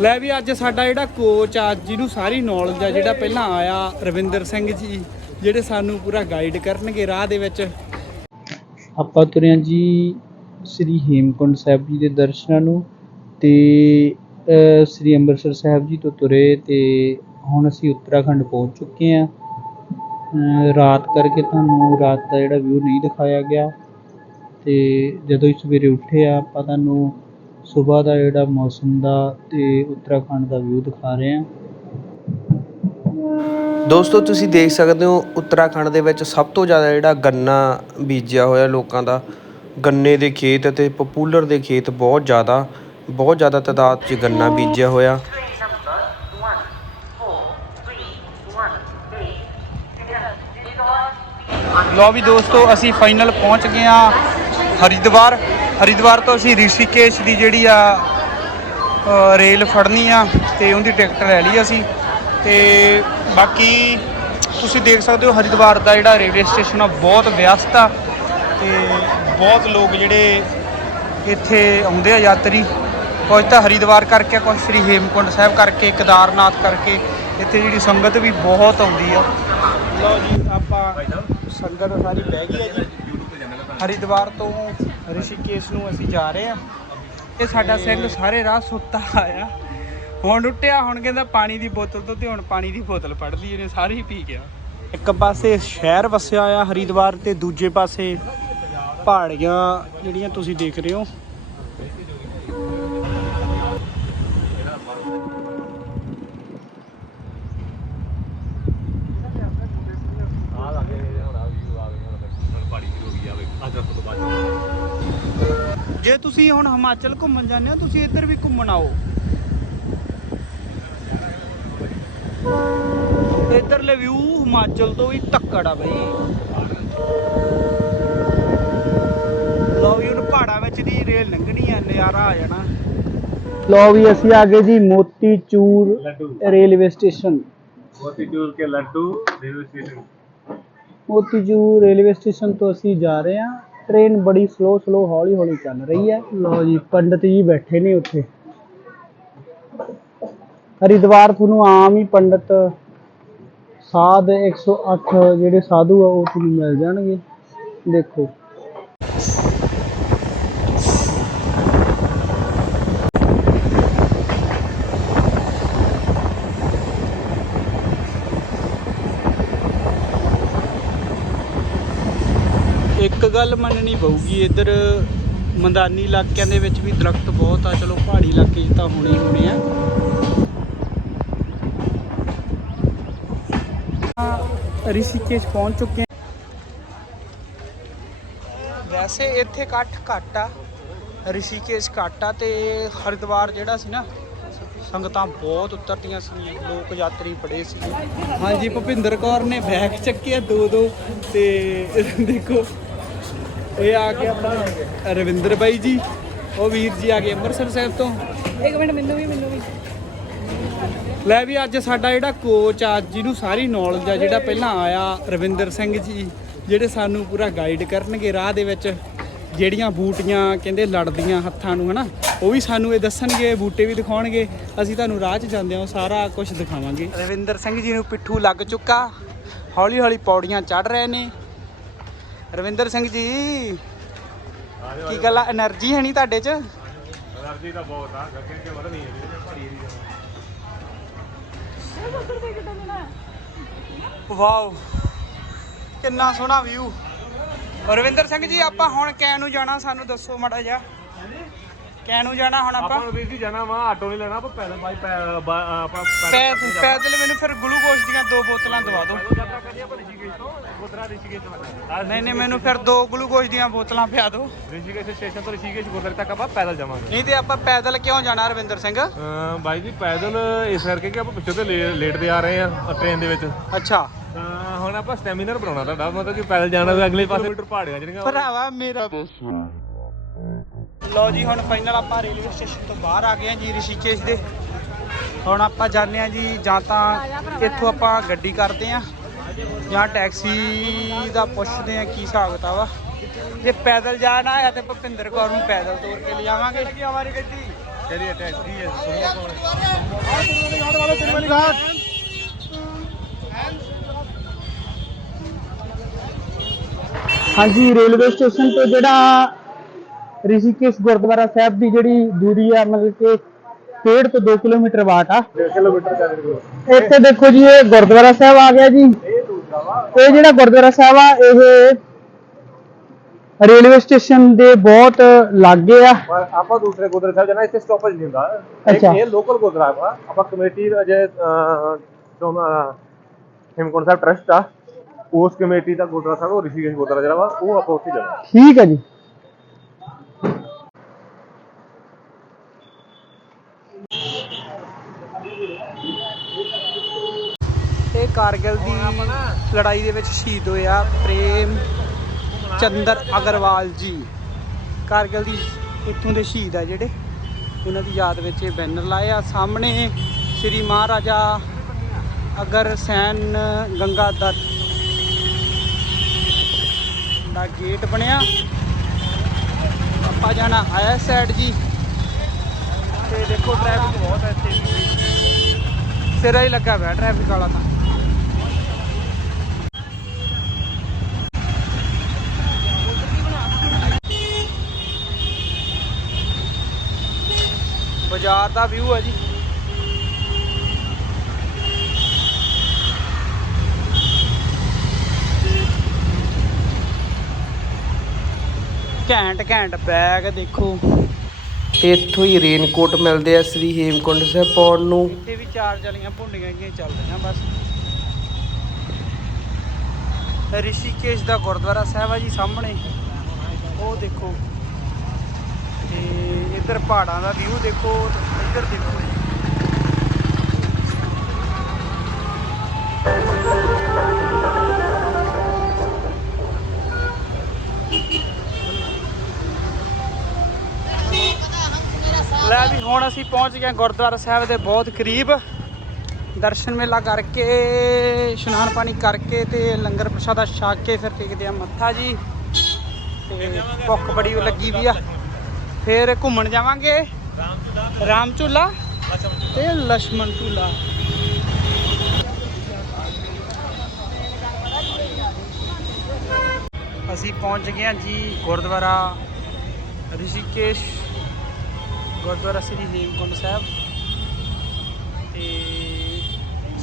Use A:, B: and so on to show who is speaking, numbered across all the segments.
A: ਲੈ ਵੀ ਅੱਜ ਸਾਡਾ ਜਿਹੜਾ ਕੋਚ ਆ ਜਿਹਨੂੰ ਸਾਰੀ ਨੌਲੇਜ ਆ ਜਿਹੜਾ ਪਹਿਲਾਂ ਆਇਆ ਰਵਿੰਦਰ ਸਿੰਘ ਜੀ ਜਿਹੜੇ ਸਾਨੂੰ ਪੂਰਾ ਗਾਈਡ ਕਰਨਗੇ ਰਾਹ ਦੇ ਵਿੱਚ। ਆਪਾਂ ਤੁਰਿਆ ਜੀ ਸ੍ਰੀ ਹੇਮਕੁੰਡ ਸਾਹਿਬ ਜੀ ਦੇ ਦਰਸ਼ਨਾਂ ਨੂੰ ਤੇ ਸ੍ਰੀ ਅੰਮ੍ਰਿਤਸਰ ਸਾਹਿਬ ਜੀ ਤੋਂ ਤੁਰੇ ਤੇ ਹੁਣ ਅਸੀਂ ਉੱਤਰਾਖੰਡ ਪਹੁੰਚ ਚੁੱਕੇ ਹਾਂ। ਅ, ਰਾਤ ਕਰਕੇ ਤੁਹਾਨੂੰ ਰਾਤ ਦਾ ਜਿਹੜਾ ਵਿਊ ਨਹੀਂ ਦਿਖਾਇਆ ਗਿਆ। ਤੇ ਜਦੋਂ ਹੀ ਸਵੇਰੇ ਉੱਠੇ ਆ ਆਪਾਂ ਤੁਹਾਨੂੰ ਸਵੇਰ ਦਾ ਜਿਹੜਾ ਮੌਸਮ ਦਾ ਤੇ ਉੱਤਰਾਖੰਡ ਦਾ ਵਿਊ ਦਿਖਾ ਰਹੇ ਹਾਂ।
B: ਦੋਸਤੋ ਤੁਸੀਂ ਦੇਖ ਸਕਦੇ ਹੋ ਉੱਤਰਾਖੰਡ ਦੇ ਵਿੱਚ ਸਭ ਤੋਂ ਜ਼ਿਆਦਾ ਜਿਹੜਾ ਗੰਨਾ ਬੀਜਿਆ ਹੋਇਆ ਲੋਕਾਂ ਦਾ। ਗੰਨੇ ਦੇ ਖੇਤ ਅਤੇ ਪਪੂਲਰ ਦੇ ਖੇਤ ਬਹੁਤ ਜ਼ਿਆਦਾ ਬਹੁਤ ਜ਼ਿਆਦਾ ਤਾਦਾਦ 'ਚ ਗੰਨਾ ਬੀਜਿਆ ਹੋਇਆ।
A: ਲੋ ਵੀ ਦੋਸਤੋ ਅਸੀਂ ਫਾਈਨਲ ਪਹੁੰਚ ਗਏ ਆ ਹਰਿਦੁਆਰ। ਹਰਿਦੁਆਰ ਤੋਂ ਅਸੀਂ ਰਿਸ਼ੀਕੇਸ਼ ਦੀ ਜਿਹੜੀ ਆ ਰੇਲ ਫੜਨੀ ਆ ਤੇ ਉਹਦੀ ਟਿਕਟ ਲੈ ਲਈ ਅਸੀਂ। ਤੇ ਬਾਕੀ ਤੁਸੀਂ ਦੇਖ ਸਕਦੇ ਹੋ ਹਰਿਦੁਆਰ ਦਾ ਜਿਹੜਾ ਰੇਲਵੇ ਸਟੇਸ਼ਨ ਆ, ਬਹੁਤ ਵਿਅਸਤ ਆ ਤੇ ਬਹੁਤ ਲੋਕ ਜਿਹੜੇ ਇੱਥੇ ਆਉਂਦੇ ਆ ਯਾਤਰੀ। ਕੁਝ ਤਾਂ ਹਰਿਦੁਆਰ ਕਰਕੇ, ਕੁਝ ਸ੍ਰੀ ਹੇਮਕੁੰਡ ਸਾਹਿਬ ਕਰਕੇ, ਕੇਦਾਰਨਾਥ ਕਰਕੇ। ਇੱਥੇ ਜਿਹੜੀ ਸੰਗਤ ਵੀ ਬਹੁਤ ਆਉਂਦੀ ਆ। ਲਓ ਜੀ, ਆਪਾਂ ਸੰਗਤ ਸਾਰੀ ਬਹਿ ਗਈ ਹੈ ਜੀ। ਹਰਿਦੁਆਰ ਤੋਂ ਰਿਸ਼ੀਕੇਸ਼ ਨੂੰ ਅਸੀਂ ਜਾ ਰਹੇ ਹਾਂ ਇਹ ਸਾਡਾ ਸਿੰਘ ਸਾਰੇ ਰਾਹ ਸੁੱਤਾ ਆਇਆ। ਹੁਣ ਉੱਠਿਆ, ਹੁਣ ਕਹਿੰਦਾ ਪਾਣੀ ਦੀ ਬੋਤਲ ਤੋਂ ਤੇ ਹੁਣ ਪਾਣੀ ਦੀ ਬੋਤਲ ਫੜ ਲਈ ਇਹਨੇ ਸਾਰੀ ਹੀ ਪੀ ਗਿਆ। ਇੱਕ ਪਾਸੇ ਸ਼ਹਿਰ ਵਸਿਆ ਆ ਹਰਿਦੁਆਰ ਤੇ ਦੂਜੇ ਪਾਸੇ ਪਹਾੜੀਆਂ ਜਿਹੜੀਆਂ ਤੁਸੀਂ ਦੇਖ ਰਹੇ ਹੋ ਜੇ ਤੁਸੀਂ ਹੁਣ ਹਿਮਾਚਲ ਘੁੰਮਣ ਜਾਂਦੇ ਹੋ ਤੁਸੀਂ ਇੱਧਰ ਵੀ ਘੁੰਮਣ ਆਓ। ਇੱਧਰਲੇ ਵਿਊ ਹਿਮਾਚਲ ਤੋਂ ਵੀ ਤੱਕੜ ਆ ਬਈ। ਲਓ ਵੀ ਹੁਣ ਪਹਾੜਾਂ ਵਿੱਚ ਦੀ ਰੇਲ ਲੰਘਣੀ ਆ ਨਜ਼ਾਰਾ ਆ ਜਾਣਾ। ਲਓ ਵੀ ਅਸੀਂ ਆ ਗਏ ਜੀ ਮੋਤੀਚੂਰ ਰੇਲਵੇ ਸਟੇਸ਼ਨ।
C: ਮੋਤੀਚੂਰ ਕੇ laddoo railway station.
A: Motichoor railway station ਤੋਂ ਅਸੀਂ ਜਾ ਰਹੇ ਹਾਂ। ਟ੍ਰੇਨ ਬੜੀ ਸਲੋ ਸਲੋ ਹੌਲੀ ਹੌਲੀ ਚੱਲ ਰਹੀ ਹੈ। ਲਓ ਜੀ ਪੰਡਤ ਜੀ ਬੈਠੇ ਨੇ ਉੱਥੇ। ਹਰਿਦੁਆਰ ਤੁਹਾਨੂੰ ਆਮ ਹੀ ਪੰਡਤ ਸਾਧ 108 ਜਿਹੜੇ ਸਾਧੂ ਆ ਉਹ ਤੁਹਾਨੂੰ ਮਿਲ ਜਾਣਗੇ। ਦੇਖੋ ਇੱਕ ਗੱਲ ਮੰਨਣੀ ਪਊਗੀ ਇੱਧਰ ਮੈਦਾਨੀ ਇਲਾਕਿਆਂ ਦੇ ਵਿੱਚ ਵੀ ਦਰਖਤ ਬਹੁਤ ਆ ਚਲੋ ਪਹਾੜੀ ਇਲਾਕੇ 'ਚ ਤਾਂ ਹੋਣੇ ਹੋਣੇ ਆ। ਰਿਸ਼ੀਕੇਸ਼ ਪਹੁੰਚ ਚੁੱਕੇ ਹਾਂ। ਵੈਸੇ ਇੱਥੇ ਇਕੱਠ ਘੱਟ ਆ ਰਿਸ਼ੀਕੇਸ਼ ਘੱਟ ਆ ਤੇ ਹਰਿਦੁਆਰ ਜਿਹੜਾ ਸੀ ਨਾ ਸੰਗਤਾਂ ਬਹੁਤ ਉਤਰਦੀਆਂ ਸੀ ਲੋਕ ਯਾਤਰੀ ਬੜੇ ਸੀ। ਹਾਂਜੀ ਭੁਪਿੰਦਰ ਕੌਰ ਨੇ ਬੈਗ ਚੱਕਿਆ ਦੋ ਦੋ ਤੇ ਦੇਖੋ ਇਹ ਆ ਕੇ ਆਪਣਾ ਰਵਿੰਦਰ ਬਾਈ ਜੀ ਉਹ ਵੀਰ ਜੀ ਆ ਗਏ ਅੰਮ੍ਰਿਤਸਰ ਸਾਹਿਬ ਤੋਂ।
D: ਇੱਕ ਮਿੰਟ ਮੈਨੂੰ ਵੀ ਮੈਨੂੰ ਵੀ।
A: ਲੈ ਵੀ ਅੱਜ ਸਾਡਾ ਜਿਹੜਾ ਕੋਚ ਆ ਜਿਹਨੂੰ ਸਾਰੀ ਨੌਲੇਜ ਆ ਜਿਹੜਾ ਪਹਿਲਾਂ ਆਇਆ ਰਵਿੰਦਰ ਸਿੰਘ ਜੀ ਜਿਹੜੇ ਸਾਨੂੰ ਪੂਰਾ ਗਾਈਡ ਕਰਨਗੇ ਰਾਹ ਦੇ ਵਿੱਚ ਜਿਹੜੀਆਂ ਬੂਟੀਆਂ ਕਹਿੰਦੇ ਲੜਦੀਆਂ ਹੱਥਾਂ ਨੂੰ ਹਨਾ ਉਹ ਵੀ ਸਾਨੂੰ ਇਹ ਦੱਸਣਗੇ ਬੂਟੇ ਵੀ ਦਿਖਾਉਣਗੇ ਅਸੀਂ ਤੁਹਾਨੂੰ ਰਾਹ 'ਚ ਜਾਂਦੇ ਹਾਂ ਸਾਰਾ ਕੁਝ ਦਿਖਾਵਾਂਗੇ। ਰਵਿੰਦਰ ਸਿੰਘ ਜੀ ਨੂੰ ਪਿੱਠੂ ਲੱਗ ਚੁੱਕਾ ਹੌਲੀ ਹੌਲੀ ਪੌੜੀਆਂ ਚੜ ਰਹੇ ਨੇ। ਰਵਿੰਦਰ ਸਿੰਘ ਜੀ ਕੀ ਗੱਲ ਆ? એનર્ਜੀ ਹੈ ਨਹੀਂ ਤੁਹਾਡੇ 'ਚ?
C: એનર્ਜੀ ਤਾਂ ਬਹੁਤ ਆ ਗੱਗੇ ਕੇ ਵਧਣੀ ਹੈ। ਭਾਰੀ ਏਰੀਆ
A: ਵਾਓ ਕਿੰਨਾ ਸੋਹਣਾ ਵਿਊ ਰਵਿੰਦਰ ਸਿੰਘ ਜੀ ਆਪਾਂ ਹੁਣ ਕੈ ਨੂੰ ਜਾਣਾ ਸਾਨੂੰ ਦੱਸੋ ਮਾੜਾ ਜਿਹਾ। ਕੈ ਨੂੰ ਜਾਣਾ ਹੁਣ ਆਪਾਂ।
C: ਆਪਾਂ ਵੀ ਜਾਣਾ ਵਾ ਆਟੋ ਨਹੀਂ ਲੈਣਾ ਆਪਾਂ ਪੈਦਲ ਬਾਈ ਆਪਾਂ
A: ਪੈਦਲ ਮੈਨੂੰ ਫਿਰ ਗਲੂਕੋਜ਼ ਦੀਆਂ ਦੋ ਬੋਤਲਾਂ ਦਵਾ ਦਿਓ।
C: ਤੋਂ
A: ਨਹੀਂ ਨਹੀਂ ਮੈਨੂੰ ਫਿਰ ਦੋ ਗਲੂਕੋਜ਼ ਦੀਆਂ ਬੋਤਲਾਂ ਪਿਆ ਦਿਓ।
C: ਰਿਸ਼ੀਕੇਸ਼ ਸਟੇਸ਼ਨ ਤੋਂ ਰਿਸ਼ੀਕੇਸ਼ ਗੁਰਦੁਆਰੇ ਤੱਕ ਆਪਾਂ ਪੈਦਲ ਜਾਵਾਂਗੇ।
A: ਨਹੀਂ ਤੇ ਆਪਾਂ ਪੈਦਲ ਕਿਉਂ ਜਾਣਾ ਰਵਿੰਦਰ ਸਿੰਘ?
C: ਅਮ ਬਾਈ ਜੀ ਪੈਦਲ ਇਸ ਕਰਕੇ ਕਿ ਆਪਾਂ ਪਿੱਛੋਂ ਤੇ ਲੇ- ਲੇਟ ਦੇ ਆ ਰਹੇ ਆ ਟ੍ਰੇਨ ਦੇ ਵਿੱਚ।
A: ਅੱਛਾ।
C: ਤਾਂ ਹੁਣ ਆਪਾਂ ਸਟੈਮਿਨਰ ਬਣਾਉਣਾ ਤੁਹਾਡਾ ਮਤਲਬ ਕਿ ਪੈਦਲ ਜਾਣਾ ਤੇ ਅਗਲੇ ਪਾਸੇ ਮੀਟਰ ਪਹਾੜੀਆਂ ਜਿਹੜੀਆਂ
A: ਭਰਾਵਾ ਮੇਰਾ ਲਓ ਜੀ ਹੁਣ ਫਾਈਨਲ ਆਪਾਂ ਰੇਲਵੇ ਸਟੇਸ਼ਨ ਤੋਂ ਬਾਹਰ ਆ ਗਏ ਹਾਂ ਜੀ ਰਿਸ਼ੀਕੇਸ਼ ਦੇ। ਹੁਣ ਆਪਾਂ ਜਾਂਦੇ ਹਾਂ ਜੀ ਜਾਂ ਤਾਂ ਇੱਥੋਂ ਆਪਾਂ ਗੱਡੀ ਕਰਦੇ ਹਾਂ। ਜਾਂ ਟੈਕਸੀ ਦਾ ਪੁੱਛਦੇ ਹਾਂ ਕੀ ਹਿਸਾਬ ਕਿਤਾਬ ਆ? ਜੇ ਪੈਦਲ ਜਾਣਾ ਹੈ ਤੇ ਭੁਪਿੰਦਰ ਕੌਰ ਨੂੰ ਪੈਦਲ ਤੋਰ ਕੇ ਲਿਜਾਵਾਂਗੇ। ਹਮਾਰੀ ਗੱਡੀ
C: ਤੇਰੀ ਟੈਕਸੀ ਹੈ ਸੁਣੋ ਕੌਣ
A: ਹਾਂਜੀ ਰੇਲਵੇ ਸਟੇਸ਼ਨ ਤੋਂ ਜਿਹੜਾ ਰਿਸ਼ੀਕੇਸ਼ ਗੁਰਦੁਆਰਾ ਸਾਹਿਬ ਦੀ ਜਿਹੜੀ ਦੂਰੀ ਆ ਮਤਲਬ ਕਿ ਡੇਢ ਤੋਂ 2 ਕਿਲੋਮੀਟਰ ਬਾਟ ਆ।
C: 1 ਕਿਲੋਮੀਟਰ ਚੱਲ
A: ਇੱਥੇ ਦੇਖੋ ਜੀ ਇਹ ਗੁਰਦੁਆਰਾ ਸਾਹਿਬ ਆ ਗਿਆ ਜੀ।
C: ਇਹ
A: ਜਿਹੜਾ ਗੁਰਦੁਆਰਾ ਸਾਹਿਬ ਆ ਇਹ ਰੇਲਵੇ ਸਟੇਸ਼ਨ ਦੇ ਬਹੁਤ ਲਾਗੇ ਆ।
C: ਆਪਾਂ ਦੂਸਰੇ ਗੁਰਦੁਆਰੇ ਸਾਹਿਬ ਜਾਣਾ ਇੱਥੇ ਸਟਾਪੇਜ ਨਹੀਂ ਹੁੰਦਾ। ਇਹ ਲੋਕਲ ਗੁਰਦੁਆਰਾ ਵਾ ਆਪਾਂ ਕਮੇਟੀ ਦਾ ਜੇ ਤੋਂ ਹਿਮਕੁੰਡ ਸਾਹਿਬ ਟਰਸਟ ਆ। ਉਸ ਕਮੇਟੀ ਦਾ ਗੁਰਦੁਆਰਾ ਸਾਹਿਬ ਉਹ ਰਿਸ਼ੀਕੇਸ਼ ਗੁਰਦੁਆਰਾ ਜਿਹੜਾ ਵਾ ਉਹ ਆਪਾਂ ਉੱਥੇ ਜਾਣਾ।
A: ਠੀਕ ਹੈ ਜੀ ਇਹ ਕਾਰਗਿਲ ਦੀ ਲੜਾਈ ਦੇ ਵਿੱਚ ਸ਼ਹੀਦ ਹੋਇਆ ਪ੍ਰੇਮ ਚੰਦਰ ਅਗਰਵਾਲ ਜੀ। ਕਾਰਗਿਲ ਦੀ ਇੱਥੋਂ ਦੇ ਸ਼ਹੀਦ ਆ ਜਿਹੜੇ। ਉਹਨਾਂ ਦੀ ਯਾਦ ਵਿੱਚ ਇਹ ਬੈਨਰ ਲਾਇਆ। ਸਾਹਮਣੇ ਸ੍ਰੀ ਮਹਾਰਾਜਾ ਅਗਰ ਅਗਰਸੈਨ ਗੰਗਾਧਰ ਦਾ ਗੇਟ ਬਣਿਆ। ਆਪਾਂ ਜਾਣਾ ਆਇਆ ਸਾਈਡ ਜੀ। ਤੇ ਦੇਖੋ ਟ੍ਰੈਫਿਕ ਬਹੁਤ ਹੈ ਇੱਥੇ। ਸਿਰਾ ਹੀ ਲੱਗਾ ਹੋਇਆ ਟ੍ਰੈਫਿਕ ਵਾਲਾ ਤਾਂ। ਬਾਜ਼ਾਰ ਦਾ ਵਿਊ ਹੈ ਜੀ। ਘੈਂਟ ਘੈਂਟ ਬੈਗ ਦੇਖੋ।
B: ਤੇ ਇੱਥੋਂ ਹੀ ਰੇਨਕੋਟ ਮਿਲਦੇ ਆ ਸ੍ਰੀ ਹੇਮਕੁੰਡ ਸਾਹਿਬ ਪਾਉਣ ਨੂੰ।
A: ਇੱਥੇ ਵੀ ਚਾਰ ਜਲੀਆਂ ਭੁੰਡੀਆਂ ਹੀ ਚੱਲਦੀਆਂ ਬਸ। ਰਿਸ਼ੀਕੇਸ਼ ਦਾ ਗੁਰਦੁਆਰਾ ਸਾਹਿਬ ਆ ਜੀ ਸਾਹਮਣੇ। ਉਹ ਦੇਖੋ। ਇੱਧਰ ਪਹਾੜਾਂ ਦਾ ਵਿਊ ਦੇਖੋ, ਇੱਧਰ ਦੇਖੋ ਜੀ। ਲੈ ਵੀ ਹੁਣ ਅਸੀਂ ਪਹੁੰਚ ਗਏ ਗੁਰਦੁਆਰਾ ਸਾਹਿਬ ਦੇ ਬਹੁਤ ਕਰੀਬ। ਦਰਸ਼ਨ ਮੇਲਾ ਕਰਕੇ, ਇਸ਼ਨਾਨ ਪਾਣੀ ਕਰਕੇ ਤੇ ਲੰਗਰ ਪ੍ਰਸ਼ਾਦਾ ਛਕ ਕੇ ਫਿਰ ਟੇਕਦੇ ਆ ਮੱਥਾ ਜੀ। ਤੇ ਭੁੱਖ ਬੜੀ ਲੱਗੀ ਵੀ ਆ। ਫਿਰ ਘੁੰਮਣ ਜਾਵਾਂਗੇ। ਰਾਮ ਝੂਲਾ ਤੇ ਲక్ష్మణ ਝੂਲਾ। ਅਸੀਂ ਪਹੁੰਚ ਗਏ ਹਾਂ ਜੀ ਗੁਰਦੁਆਰਾ ਰਿਸ਼ੀਕੇਸ਼ ਗੁਰਦੁਆਰਾ ਸ੍ਰੀ ਹੇਮਕੁੰਡ ਸਾਹਿਬ। ਤੇ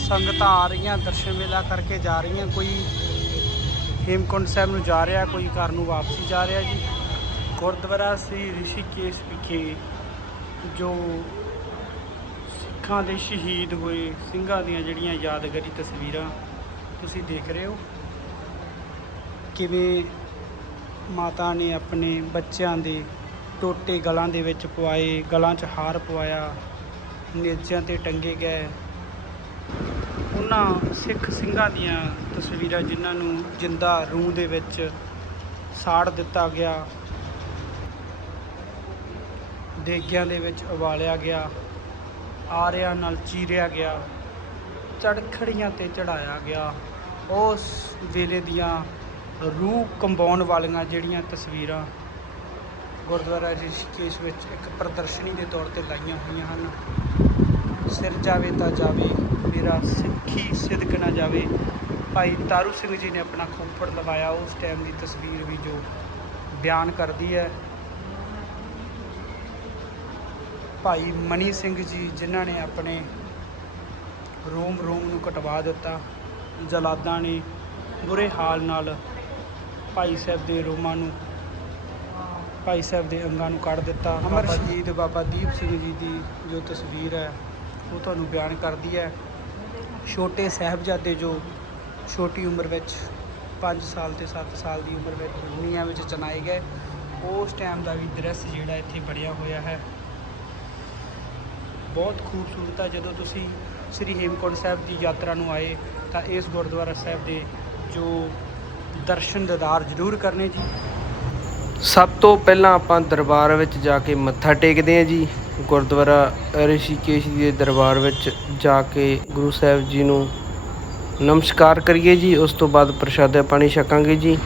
A: ਸੰਗਤਾਂ ਆ ਰਹੀਆਂ ਦਰਸ਼ਨ ਮੇਲਾ ਕਰਕੇ ਜਾ ਰਹੀਆਂ। ਕੋਈ ਹੇਮਕੁੰਡ ਸਾਹਿਬ ਨੂੰ ਜਾ ਰਿਹਾ ਕੋਈ ਘਰ ਨੂੰ ਵਾਪਸੀ ਜਾ ਰਿਹਾ ਜੀ। ਗੁਰਦੁਆਰਾ ਸ੍ਰੀ ਰਿਸ਼ੀਕੇਸ਼ ਵਿਖੇ ਜੋ ਸਿੱਖਾਂ ਦੇ ਸ਼ਹੀਦ ਹੋਏ ਸਿੰਘਾਂ ਦੀਆਂ ਜਿਹੜੀਆਂ ਯਾਦਗਾਰੀ ਤਸਵੀਰਾਂ ਤੁਸੀਂ ਦੇਖ ਰਹੇ ਹੋ, ਕਿਵੇਂ ਮਾਤਾ ਨੇ ਆਪਣੇ ਬੱਚਿਆਂ ਦੇ ਟੋਟੇ ਗਲਾਂ ਦੇ ਵਿੱਚ ਪਵਾਏ, ਗਲਾਂ 'ਚ ਹਾਰ ਪਵਾਇਆ, ਨੇਜ਼ਿਆਂ ਤੇ ਟੰਗੇ ਗਏ। ਉਹਨਾਂ ਸਿੱਖ ਸਿੰਘਾਂ ਦੀਆਂ ਤਸਵੀਰਾਂ ਜਿਨ੍ਹਾਂ ਨੂੰ ਜਿੰਦਾ ਰੂਹ ਦੇ ਵਿੱਚ ਸਾੜ ਦਿੱਤਾ ਗਿਆ। ਦੇਗਿਆਂ ਦੇ ਵਿੱਚ ਉਬਾਲਿਆ ਗਿਆ, ਆਰਿਆਂ ਨਾਲ ਚੀਰਿਆ ਗਿਆ, ਚੜਖੜੀਆਂ ਤੇ ਚੜਾਇਆ ਗਿਆ। ਉਸ ਵੇਲੇ ਦੀਆਂ ਰੂਹ ਕੰਬਾਉਣ ਵਾਲੀਆਂ ਜਿਹੜੀਆਂ ਤਸਵੀਰਾਂ ਗੁਰਦੁਆਰਾ ਰਿਸ਼ੀਕੇਸ਼ ਵਿੱਚ ਇੱਕ ਪ੍ਰਦਰਸ਼ਨੀ ਦੇ ਤੌਰ ਤੇ ਲਾਈਆਂ ਹੋਈਆਂ ਹਨ। ਸਿਰ ਜਾਵੇ ਤਾਂ ਜਾਵੇ, ਮੇਰਾ ਸਿੱਖੀ ਸਿਦਕ ਨਾ ਜਾਵੇ। ਭਾਈ ਤਾਰੂ ਸਿੰਘ ਜੀ ਨੇ ਆਪਣਾ ਖੋਪੜ ਲਵਾਇਆ। ਉਸ ਟਾਈਮ ਦੀ ਤਸਵੀਰ ਵੀ ਜੋ ਬਿਆਨ ਕਰਦੀ ਹੈ। ਭਾਈ ਮਨੀ ਸਿੰਘ ਜੀ ਜਿਨ੍ਹਾਂ ਨੇ ਆਪਣੇ ਰੋਮ ਰੋਮ ਨੂੰ ਕਟਵਾ ਦਿੱਤਾ। ਜਲਾਦਾਂ ਨੇ ਬੁਰੇ ਹਾਲ ਨਾਲ ਭਾਈ ਸਾਹਿਬ ਦੇ ਰੋਮਾਂ ਨੂੰ ਭਾਈ ਸਾਹਿਬ ਦੇ ਅੰਗਾਂ ਨੂੰ ਕੱਢ ਦਿੱਤਾ। ਅਮਰ ਸ਼ਹੀਦ ਬਾਬਾ ਦੀਪ ਸਿੰਘ ਜੀ ਦੀ ਜੋ ਤਸਵੀਰ ਹੈ ਉਹ ਤੁਹਾਨੂੰ ਬਿਆਨ ਕਰਦੀ ਹੈ। ਛੋਟੇ ਸਾਹਿਬਜ਼ਾਦੇ ਜੋ ਛੋਟੀ ਉਮਰ ਵਿੱਚ 5 ਸਾਲ ਤੇ 7 ਸਾਲ ਦੀ ਉਮਰ ਵਿੱਚ ਦੁਨੀਆ ਵਿੱਚ ਚਨਾਏ ਗਏ ਉਸ ਟਾਈਮ ਦਾ ਵੀ ਦ੍ਰਿਸ਼ ਜਿਹੜਾ ਇੱਥੇ ਬਣਿਆ ਹੋਇਆ ਹੈ। ਬਹੁਤ ਖੂਬਸੂਰਤ ਆ। ਜਦੋਂ ਤੁਸੀਂ ਸ੍ਰੀ ਹੇਮਕੁੰਟ ਸਾਹਿਬ ਦੀ ਯਾਤਰਾ ਨੂੰ ਆਏ, ਤਾਂ ਇਸ ਗੁਰਦੁਆਰਾ ਸਾਹਿਬ ਦੇ ਜੋ ਦਰਸ਼ਨ ਦਿਦਾਰ ਜ਼ਰੂਰ ਕਰਨੇ ਜੀ।
B: ਸਭ ਤੋਂ ਪਹਿਲਾਂ ਆਪਾਂ ਦਰਬਾਰ ਵਿੱਚ ਜਾ ਕੇ ਮੱਥਾ ਟੇਕਦੇ ਹਾਂ ਜੀ। ਗੁਰਦੁਆਰਾ ਰਿਸ਼ੀਕੇਸ਼ ਜੀ ਦੇ ਦਰਬਾਰ ਵਿੱਚ ਜਾ ਕੇ ਗੁਰੂ ਸਾਹਿਬ ਜੀ ਨੂੰ ਨਮਸਕਾਰ ਕਰੀਏ ਜੀ। ਉਸ ਤੋਂ ਬਾਅਦ ਪ੍ਰਸ਼ਾਦਾ ਪਾਣੀ ਛਕਾਂਗੇ ਜੀ।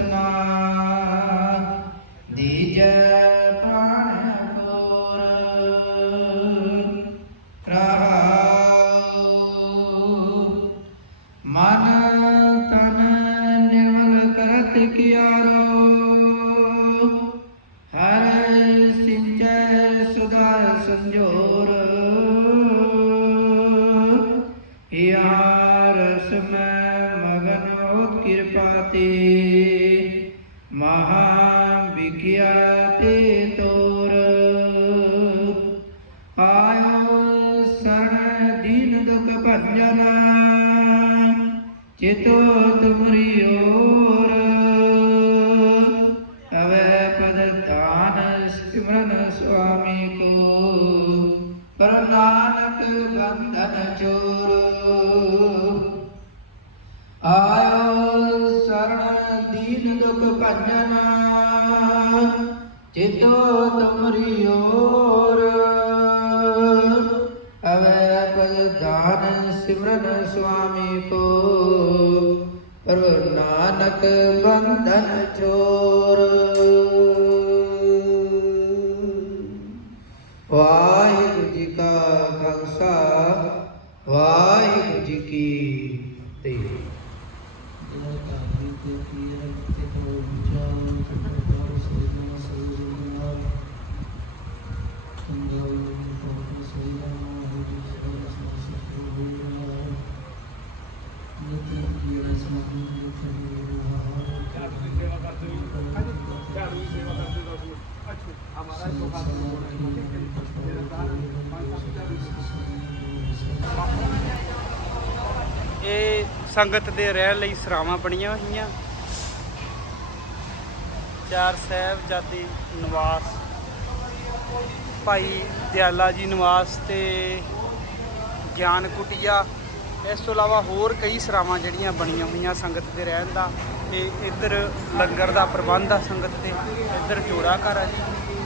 D: ਸੁਰਸਨਾ ਦੀਜੈ ਪ੍ਰਾਣ ਕੋਰ ਰਹਾਉ ਮਨ ਤਨ ਨਿਰਮਲ ਕਰਤ ਕਿਆਰੋ। ਹਰ ਸਿੰਚੈ ਸੁਦਾ ਸੰਜੋਰ। ਯਾਰ ਮੈਂ ਤੇ ਮਹਾ ਵਿਕਿਆ ਤੇ ਤੋਰ ਆਇਓ ਸਰਣ ਦੀਨ ਦੁਖ ਭੰਜਨ ਚਿਤੋ ਤੁਮਰੀ ਓਰ ਅਵੇ ਪਦ ਦਾਨ ਸਿਮਰਨ ਸੁਆਮੀ ਕੋ ਪਰ ਨਾਨਕ ਬੰਧਨ ਚੋਰ ਆਇਓ ਸਰਣ ਦੀਨ ਦੁਖ ਭੰਜਨ ਚਿਤੋ ਤੁਮਰੀ ਓਰ। ਅਵੇ ਪਦ ਸਿਮਰਨ ਸੁਆਮੀ ਕੋ। ਪਰ ਨਾਨਕ ਬੰਧਨ ਚੋਰ
A: ਇਹ ਸੰਗਤ ਦੇ ਰਹਿਣ ਲਈ ਸਰਾਵਾਂ ਬਣੀਆਂ ਹੋਈਆਂ। ਚਾਰ ਸਾਹਿਬਜ਼ਾਦੇ ਨਿਵਾਸ, ਭਾਈ ਦਿਆਲਾ ਜੀ ਨਿਵਾਸ ਤੇ ਗਿਆਨ ਕੁਟੀਆ। ਇਸ ਤੋਂ ਇਲਾਵਾ ਹੋਰ ਕਈ ਸਰਾਵਾਂ ਜਿਹੜੀਆਂ ਬਣੀਆਂ ਹੋਈਆਂ ਸੰਗਤ ਦੇ ਰਹਿਣ ਦਾ। ਤੇ ਇੱਧਰ ਲੰਗਰ ਦਾ ਪ੍ਰਬੰਧ ਆ ਸੰਗਤ ਤੇ, ਇੱਧਰ ਜੋੜਾ ਘਰ ਆ ਜੀ।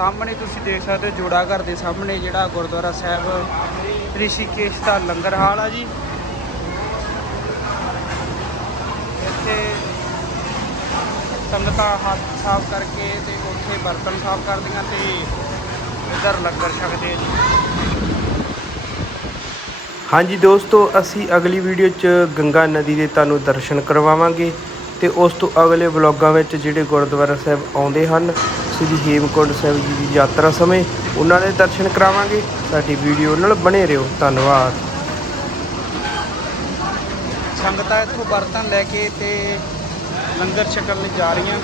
A: ਸਾਹਮਣੇ ਤੁਸੀਂ ਦੇਖ ਸਕਦੇ ਹੋ ਜੋੜਾ ਘਰ ਦੇ ਸਾਹਮਣੇ ਜਿਹੜਾ ਗੁਰਦੁਆਰਾ ਸਾਹਿਬ ਰਿਸ਼ੀਕੇਸ਼ ਦਾ ਲੰਗਰ ਹਾਲ ਆ ਜੀ। ਇੱਥੇ ਸੰਗਤਾਂ ਹੱਥ ਸਾਫ਼ ਕਰਕੇ ਤੇ ਉੱਥੇ ਬਰਤਨ ਸਾਫ਼ ਕਰਦੀਆਂ ਤੇ ਇੱਧਰ ਲੰਗਰ ਛਕਦੇ ਆ ਜੀ।
B: ਹਾਂਜੀ ਦੋਸਤੋ, ਅਸੀਂ ਅਗਲੀ ਵੀਡੀਓ 'ਚ ਗੰਗਾ ਨਦੀ ਦੇ ਤੁਹਾਨੂੰ ਦਰਸ਼ਨ ਕਰਵਾਵਾਂਗੇ। ਤੇ ਉਸ ਤੋਂ ਅਗਲੇ ਵਲੋਗਾਂ ਵਿੱਚ ਜਿਹੜੇ ਗੁਰਦੁਆਰਾ ਸਾਹਿਬ ਆਉਂਦੇ ਹਨ, ਸ੍ਰੀ ਹੇਮਕੁੰਟ ਸਾਹਿਬ ਜੀ ਦੀ ਯਾਤਰਾ ਸਮੇਂ, ਉਹਨਾਂ ਦੇ ਦਰਸ਼ਨ ਕਰਾਵਾਂਗੇ। ਸਾਡੀ ਵੀਡੀਓ ਨਾਲ ਬਣੇ ਰਹੋ। ਧੰਨਵਾਦ।
A: ਸੰਗਤਾਂ ਇੱਥੋਂ ਬਰਤਨ ਲੈ ਕੇ ਤੇ ਲੰਗਰ ਛਕਣ ਲਈ ਜਾ ਰਹੀਆਂ।